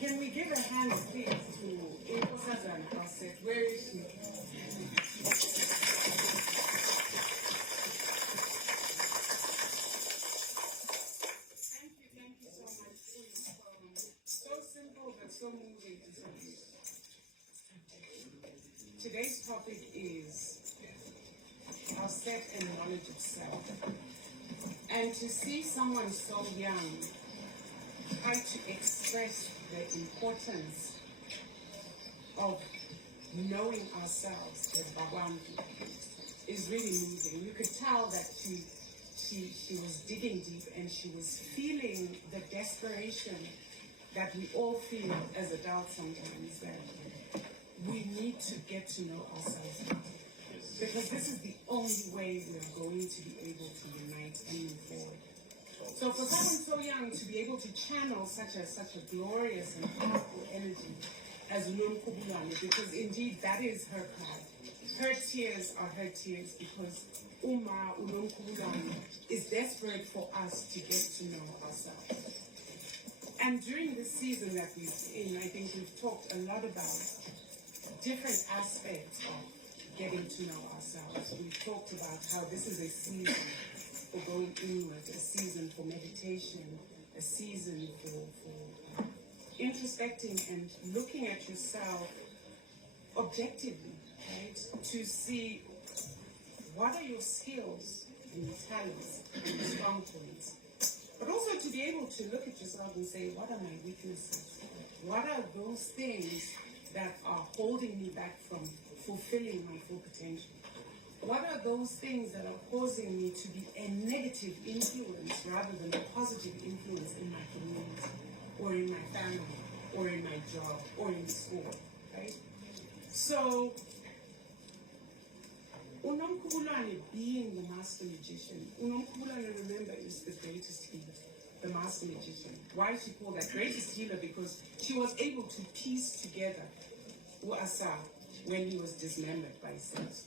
Can we give a hand, please, to Auset? Where is she? Thank you so much for your poem. So simple but so moving to some people. Today's topic is Auset and knowledge of self. And to see someone so young try to express the importance of knowing ourselves as Bagwanti is really moving. You could tell that she was digging deep and she was feeling the desperation that we all feel as adults sometimes, that we need to get to know ourselves better. Because this is the only way we're going to be able to unite and move forward. So for someone so young to be able to channel such a glorious and powerful energy as Nomkhubulwane, because indeed that is her cry. Her tears are her tears because Nomkhubulwane is desperate for us to get to know ourselves. And during this season that we're in, I think we've talked a lot about different aspects of getting to know ourselves. We've talked about how this is a season for going inward, a season for meditation, a season for introspecting and looking at yourself objectively, right? To see what are your skills and your talents and your strong points. But also to be able to look at yourself and say, what are my weaknesses? What are those things that are holding me back from fulfilling my full potential? What are those things that are causing me to be a negative influence rather than a positive influence in my community or in my family or in my job or in school, right? So, Nomkhubulwane being the master magician, Nomkhubulwane, remember, is the greatest healer, the master magician. Why is she called that greatest healer? Because she was able to piece together Auset when he was dismembered by Set.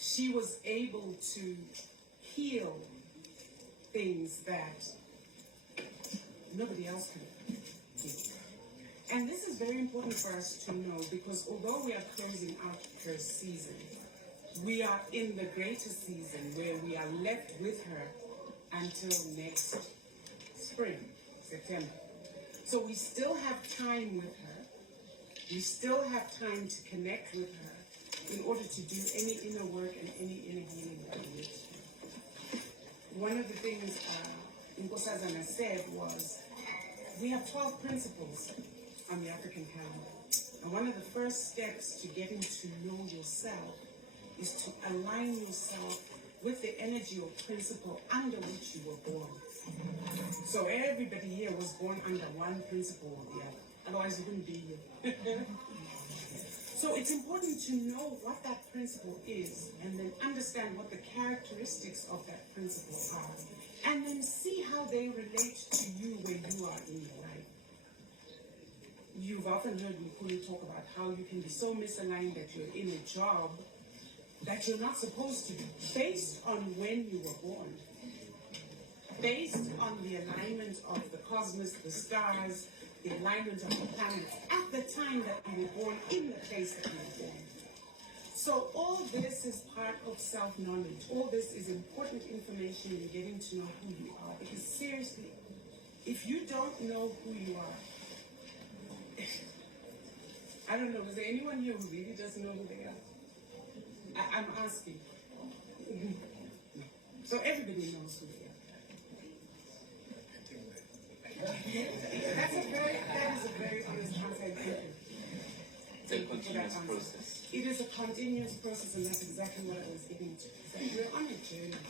She was able to heal things that nobody else could do. And this is very important for us to know, because although we are closing out her season, we are in the greater season where we are left with her until next spring, September. So we still have time with her. We still have time to connect with her in order to do any inner work and any inner healing that we need. One of the things Nkosazana said was, we have 12 principles on the African calendar. And one of the first steps to getting to know yourself is to align yourself with the energy or principle under which you were born. So everybody here was born under one principle or the other. Otherwise you wouldn't be here. So it's important to know what that principle is and then understand what the characteristics of that principle are. And then see how they relate to you where you are in your life. You've often heard Mkhulu talk about how you can be so misaligned that you're in a job that you're not supposed to be, based on when you were born, based on the alignment of the cosmos, the stars, the alignment of the planets at the time that you were born, in the place that you were born. So all this is part of self-knowledge. All this is important information in getting to know who you are. Because seriously, if you don't know who you are, I don't know, is there anyone here who really doesn't know who they are? I'm asking. So everybody knows who they are. That is a very honest answer. Thank you. It's a continuous process. It is a continuous process, and that's exactly what I was getting to. We're on a journey.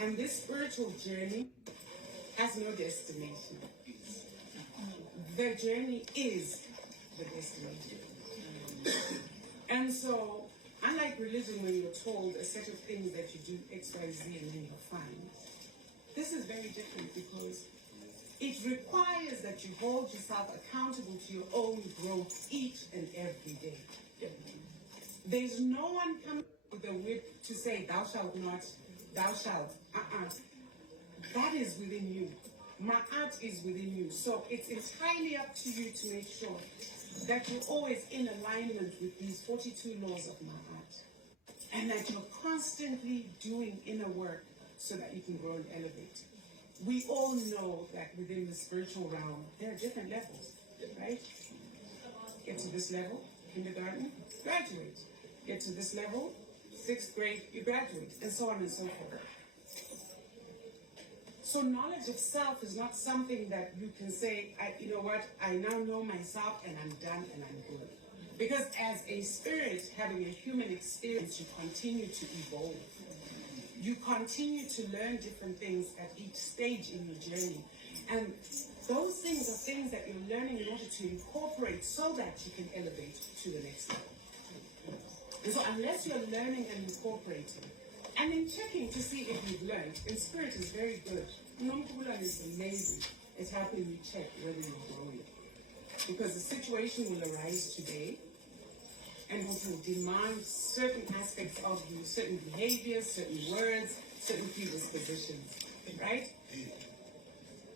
And this spiritual journey has no destination. The journey is the destination. And so, unlike religion, when you're told a set of things that you do X, Y, Z, and then you're fine, this is very different because it requires that you hold yourself accountable to your own growth each and every day. There's no one coming with a whip to say, thou shalt not, thou shalt. that is within you. My art is within you. So it's entirely up to you to make sure that you're always in alignment with these 42 laws of my art. And that you're constantly doing inner work so that you can grow and elevate. We all know that within the spiritual realm, there are different levels, right? Get to this level, kindergarten, graduate. Get to this level, 6th grade, you graduate, and so on and so forth. So knowledge of self is not something that you can say, you know what, I now know myself and I'm done and I'm good. Because as a spirit having a human experience, you continue to evolve. You continue to learn different things at each stage in your journey. And those things are things that you're learning in order to incorporate so that you can elevate to the next level. And so unless you're learning and incorporating, and in checking to see if you've learned, and spirit is very good. Nomkhubulwane is amazing. It's helping you check whether you're growing. Because the situation will arise today and will demand certain aspects of you, certain behaviors, certain words, certain predispositions, right?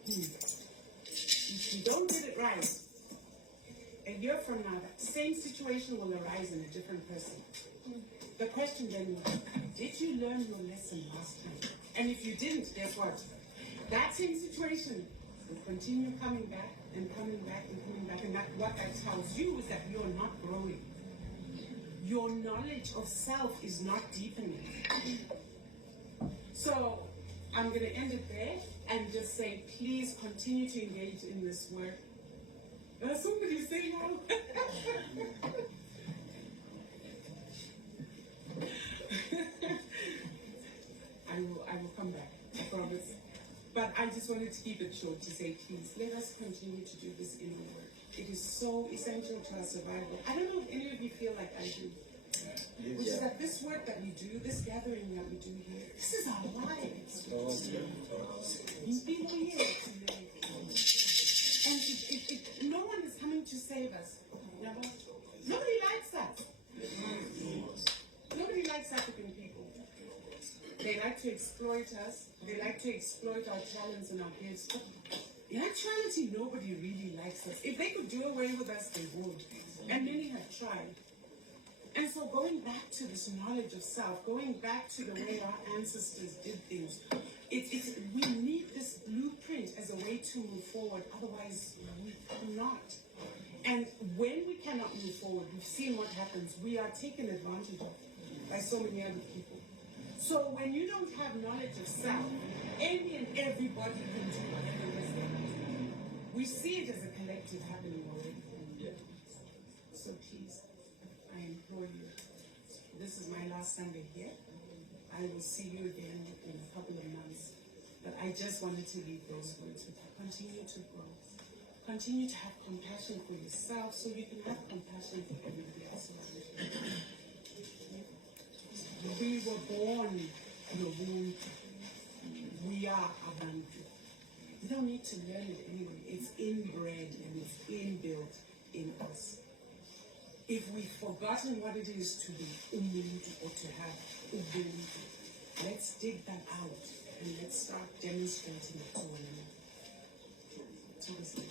If you don't get it right, a year from now, that same situation will arise in a different person. The question then will be, did you learn your lesson last time? And if you didn't, guess what? That same situation will continue coming back and coming back and coming back. And what that tells you is that you're not growing. Your knowledge of self is not deepening. So I'm going to end it there and just say, please continue to engage in this work. Somebody say no. I will come back, I promise. But I just wanted to keep it short to say, please, let us continue to do this inner work. It is so essential to our survival. I don't know if any of you feel like I do. Yes. Which is that this work that we do, this gathering that we do here, this is our lives. People here to live. And no one is coming to save us. Nobody likes us. Nobody likes African people. They like to exploit us. They like to exploit our talents and our gifts. In actuality, nobody really likes us. If they could do away with us, they would. And many have tried. And so going back to this knowledge of self, going back to the way our ancestors did things, we need this blueprint as a way to move forward. Otherwise, we cannot. And when we cannot move forward, we've seen what happens. We are taken advantage of by so many other people. So when you don't have knowledge of self, any and everybody can do whatever it is they want. We see it as a collective happening already. So please, I implore you, this is my last Sunday here. I will see you again in a couple of months. But I just wanted to leave those words with you. Continue to grow. Continue to have compassion for yourself so you can have compassion for everybody else around you. We were born Nobuntu. We are Abantu. You don't need to learn it anyway. It's inbred and it's inbuilt in us. If we've forgotten what it is to be Umuntu or to have Ubuntu, let's dig that out and let's start demonstrating it to one another.